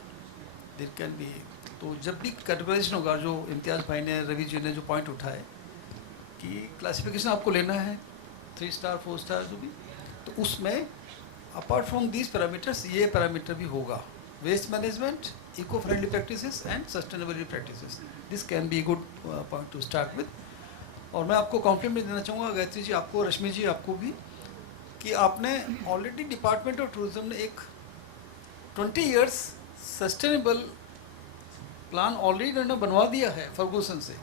देर कैन बी। तो जब भी कैटेगराइजेशन होगा, जो इम्तियाज़ भाई ने, रवि जी ने जो पॉइंट उठाए कि क्लासिफिकेशन आपको लेना है 3 स्टार 4 स्टार जो भी, तो उसमें अपार्ट फ्रॉम दीज पैरामीटर्स ये पैरामीटर भी होगा, waste management, eco friendly practices and sustainability practices. This can be good point to start with. और मैं आपको कॉम्प्लीमेंट देना चाहूँगा गायत्री जी, आपको, रश्मि जी, आपको भी, कि आपने ऑलरेडी डिपार्टमेंट ऑफ टूरिज्म ने एक 20 इयर्स सस्टेनेबल प्लान ऑलरेडी बनवा दिया है फर्गूसन से,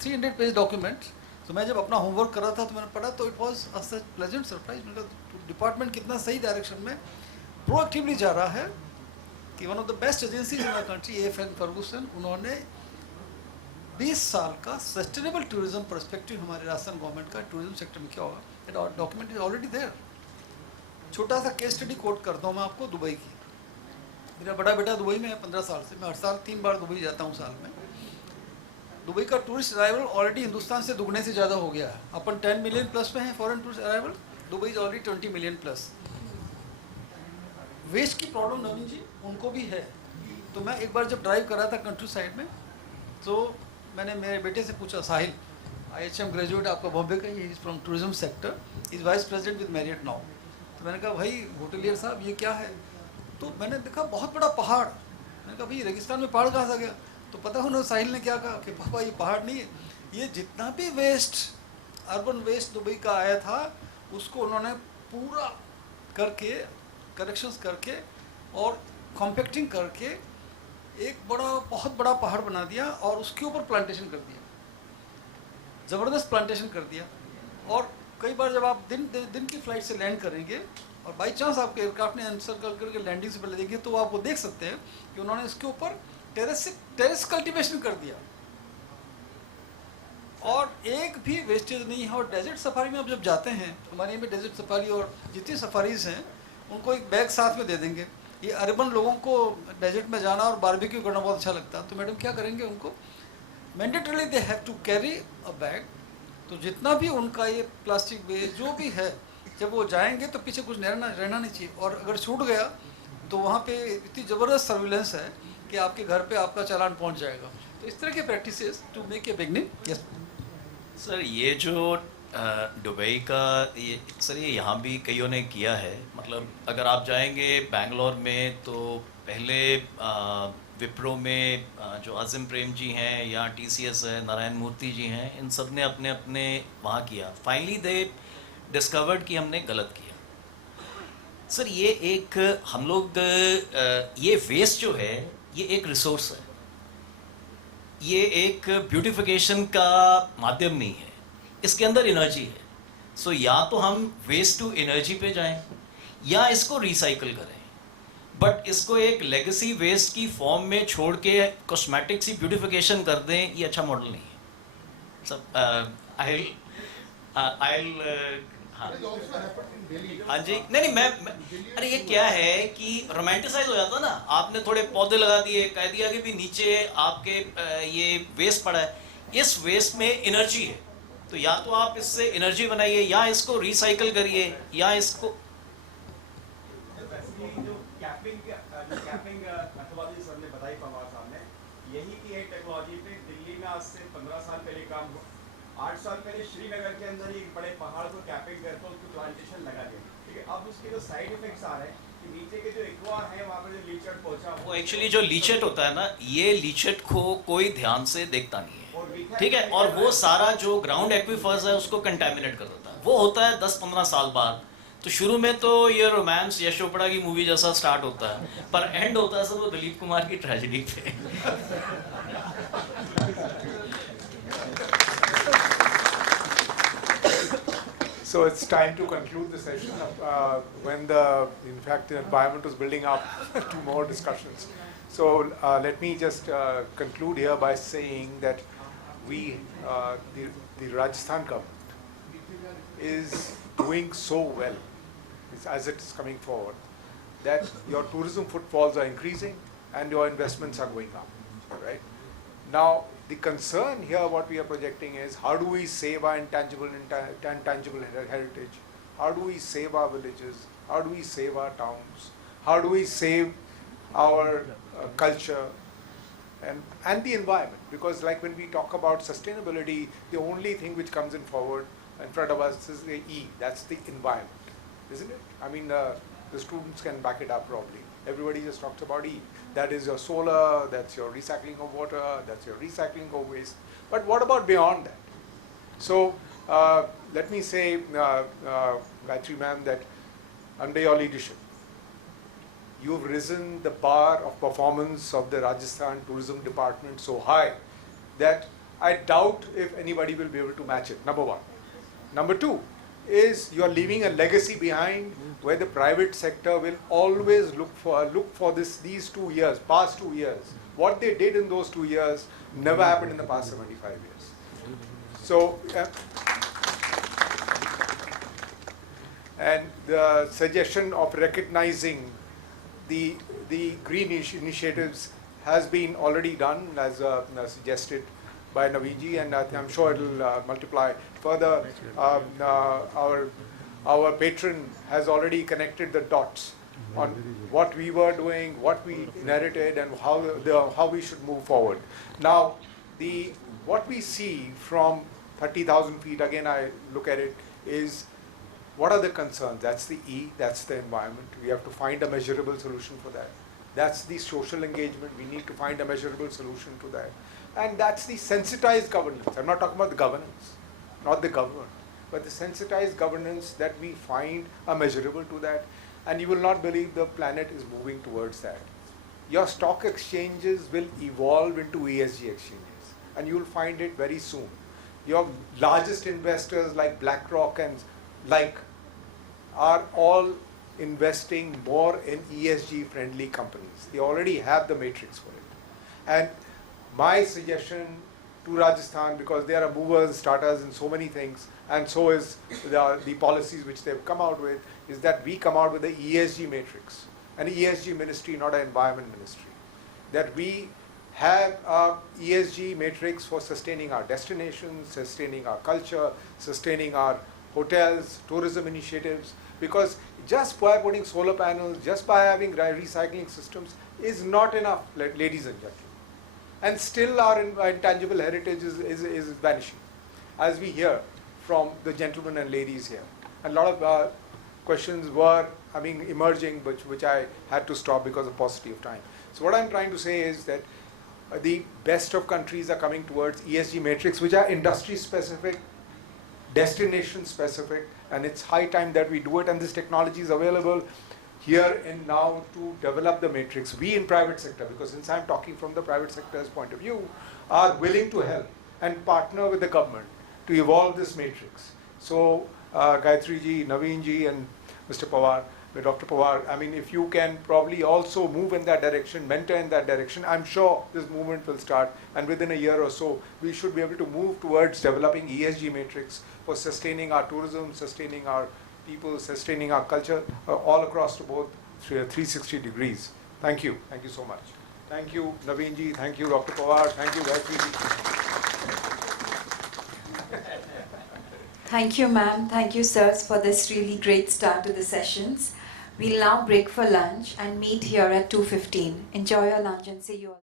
300 पेज डॉक्यूमेंट। तो मैं जब अपना होमवर्क कर रहा था तो मैंने पढ़ा तो it was a such pleasant surprise. मतलब डिपार्टमेंट कितना सही डायरेक्शन में प्रोएक्टिवली जा रहा है कि one of the best agencies in the country, AFN Ferguson, उन्होंने 20 साल का सस्टेनेबल टूरिज्म पर्सपेक्टिव हमारे राजस्थान गवर्नमेंट का टूरिज्म सेक्टर में क्या होगा, डॉक्यूमेंट इज ऑलरेडी देयर। छोटा सा केस स्टडी कोट करता हूँ मैं आपको दुबई की। मेरा बड़ा बेटा दुबई में है 15 साल से, मैं हर साल 3 बार दुबई जाता हूँ साल में। दुबई का टूरिस्ट अराइवल ऑलरेडी हिंदुस्तान से दुगने से ज़्यादा हो गया है। अपन 10 मिलियन प्लस में है foreign tourist arrival, Dubai is already 20 million plus. Waste की प्रॉब्लम नवीन जी उनको भी है। तो मैं एक बार जब ड्राइव कर रहा था कंट्री साइड में, तो मैंने मेरे बेटे से पूछा, साहिल IHM ग्रेजुएट आपका बॉम्बे का, he is from tourism sector, is vice president with Marriott now. तो मैंने कहा भाई होटलियर साहब ये क्या है? तो मैंने देखा बहुत बड़ा पहाड़। मैंने कहा भाई रेगिस्तान में पहाड़ कहाँ से आ गया? तो पता है उन्होंने, साहिल ने क्या कहा कि पापा ये पहाड़ नहीं है, ये जितना भी वेस्ट, अर्बन वेस्ट दुबई का आया था उसको उन्होंने पूरा करके, करेक्शंस करके और कॉम्पैक्टिंग करके एक बहुत बड़ा पहाड़ बना दिया और उसके ऊपर प्लांटेशन कर दिया, ज़बरदस्त प्लांटेशन कर दिया। और कई बार जब आप दिन की फ्लाइट से लैंड करेंगे और बाई चांस आपके एयरक्राफ्ट ने अनसर्कल करके लैंडिंग से पहले देखेंगे, तो आप वो देख सकते हैं कि उन्होंने इसके ऊपर टेरेस कल्टीवेशन कर दिया और एक भी वेस्टेज नहीं है। और डेजर्ट सफारी में आप जब जाते हैं, हमारे यहाँ पे डेजर्ट सफारी और जितनी सफारीज हैं उनको एक बैग साथ में दे देंगे। ये अर्बन लोगों को डेजर्ट में जाना और बारबेक्यू करना बहुत अच्छा लगता है, तो मैडम क्या करेंगे, उनको mandatorily they have to carry a bag. तो जितना भी उनका ये प्लास्टिक वेस्ट जो भी है, जब वो जाएंगे तो पीछे कुछ रहना नहीं चाहिए। और अगर छूट गया तो वहाँ पे इतनी ज़बरदस्त सर्विलेंस है कि आपके घर पे आपका चालान पहुँच जाएगा। तो इस तरह के practices to make a beginning. Yes sir, ये जो दुबई का ये सर, ये यहाँ भी कईयों ने किया है। मतलब अगर आप जाएंगे बेंगलोर में तो पहले विप्रो में जो आज़िम प्रेम जी हैं या TCS है, नारायण मूर्ति जी हैं, इन सब ने अपने अपने वहाँ किया। फाइनली दे डिस्कवर्ड कि हमने गलत किया। सर ये एक हम लोग ये वेस्ट जो है ये एक रिसोर्स है, ये एक ब्यूटिफिकेशन का माध्यम नहीं है, इसके अंदर एनर्जी है। सो या तो हम वेस्ट टू एनर्जी पे जाएं या इसको रिसाइकल करें, बट इसको एक लेगेसी वेस्ट की फॉर्म में छोड़ के कॉस्मेटिक सी ब्यूटिफिकेशन कर दें, ये अच्छा मॉडल नहीं है। सब हाँ जी, नहीं मैं अरे ये क्या है कि रोमांटिसाइज हो जाता ना, आपने थोड़े पौधे लगा दिए, कह दिया कि भी नीचे आपके ये वेस्ट पड़ा है, इस वेस्ट में एनर्जी है, तो या तो आप इससे एनर्जी बनाइए या इसको रिसाइकल करिए या इसको कैपिंग मेथोडोलॉजी सर ने बताई पवार साहब ने, यही की एक टेक्नोलॉजी पे दिल्ली में आज से 15 साल पहले काम हुआ। 8 साल पहले श्रीनगर के अंदर ही एक बड़े पहाड़ को कैपिंग करके उसको प्लांटेशन लगा दिया। ठीक है, अब उसके जो साइड इफेक्ट्स आ रहे हैं कि नीचे के जो एक्वा है वहाँ पर जो लीचेट पहुंचा, वो एक्चुअली जो लीचेट होता है ना, ये लीचेट को कोई ध्यान से देखता नहीं है, ठीक है, और वो सारा जो ग्राउंड एक्विफर्स है उसको कंटेमिनेट कर देता है। वो होता है 10-15 साल बाद। तो शुरू में तो ये रोमांस यश चोपड़ा की मूवी जैसा स्टार्ट होता है, पर एंड होता है सब वो दिलीप कुमार की ट्रेजेडी पे। So it's time to conclude the session. When in fact, the environment was building up to more discussions. So let me just conclude here by saying that the Rajasthan government is doing so well as it is coming forward, that your tourism footfalls are increasing and your investments are going up. Right now, the concern here, what we are projecting is how do we save our intangible heritage? How do we save our villages? How do we save our towns? How do we save our culture and the environment? Because like when we talk about sustainability, the only thing which comes in front of us is the E, that's the environment, isn't it? I mean, the students can back it up probably. Everybody just talks about E. That is your solar, that's your recycling of water, that's your recycling of waste. But what about beyond that? So let me say, Gayatri ma'am, that under your leadership, you've risen the bar of performance of the Rajasthan Tourism Department so high that I doubt if anybody will be able to match it, number one. Number two is you are leaving a legacy behind where the private sector will always look for these 2 years, past 2 years. What they did in those 2 years never happened in the past 75 years. So, and the suggestion of recognizing the green initiatives has been already done as suggested by Naveen ji, and I'm sure it will multiply further. Our patron has already connected the dots on what we were doing, what we inherited, and how we should move forward. Now, what we see from 30,000 feet, again I look at it, is what are the concerns? That's the E, that's the environment. We have to find a measurable solution for that. That's the social engagement. We need to find a measurable solution to that. And that's the sensitized governance. I'm not talking about the governance, not the government, but the sensitized governance that we find are measurable to that. And you will not believe the planet is moving towards that. Your stock exchanges will evolve into ESG exchanges, and you will find it very soon. Your largest investors like BlackRock and like are all investing more in ESG friendly companies. They already have the matrix for it. And my suggestion to Rajasthan, because there are movers, starters in so many things, and so is the policies which they've come out with, is that we come out with the ESG matrix, an ESG ministry, not an environment ministry. That we have a ESG matrix for sustaining our destinations, sustaining our culture, sustaining our hotels, tourism initiatives, because just by putting solar panels, just by having recycling systems is not enough, ladies and gentlemen. And still our intangible heritage is vanishing, as we hear from the gentlemen and ladies here. And a lot of questions were emerging, which I had to stop because of paucity of time. So what I'm trying to say is that the best of countries are coming towards ESG matrix, which are industry specific, destination specific, and it's high time that we do it. And this technology is available here and now to develop the matrix. We in private sector, because since I'm talking from the private sector's point of view, are willing to help and partner with the government to evolve this matrix. So Gayatri ji, Naveen ji, and Mr. Pawar, Dr. Pawar, if you can probably also move in that direction, mentor in that direction, I'm sure this movement will start, and within a year or so, we should be able to move towards developing ESG matrix for sustaining our tourism, sustaining our people, sustaining our culture, all across the board, 360 degrees. Thank you. Thank you so much. Thank you, Naveen ji. Thank you, Dr. Pawar. Thank you, Gayatri ji. Thank you, ma'am. Thank you, sirs, for this really great start to the sessions. We'll now break for lunch and meet here at 2:15. Enjoy your lunch and see you all.